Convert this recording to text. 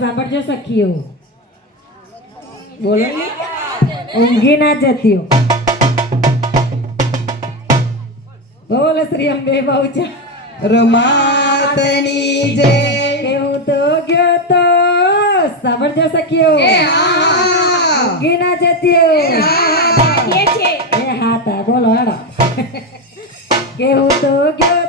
સાંભળજો સખીઓ, બોલો ને, ઊંઘી ના જતીઓ. બોલો શ્રી અંબે બહુચા રમાતની જય. કેવું તો ગયો તો સાંભળજો સખીઓ, ઊંઘી ના જતીઓ. એ હાતા બોલો હેડો. કેવું તો ગયો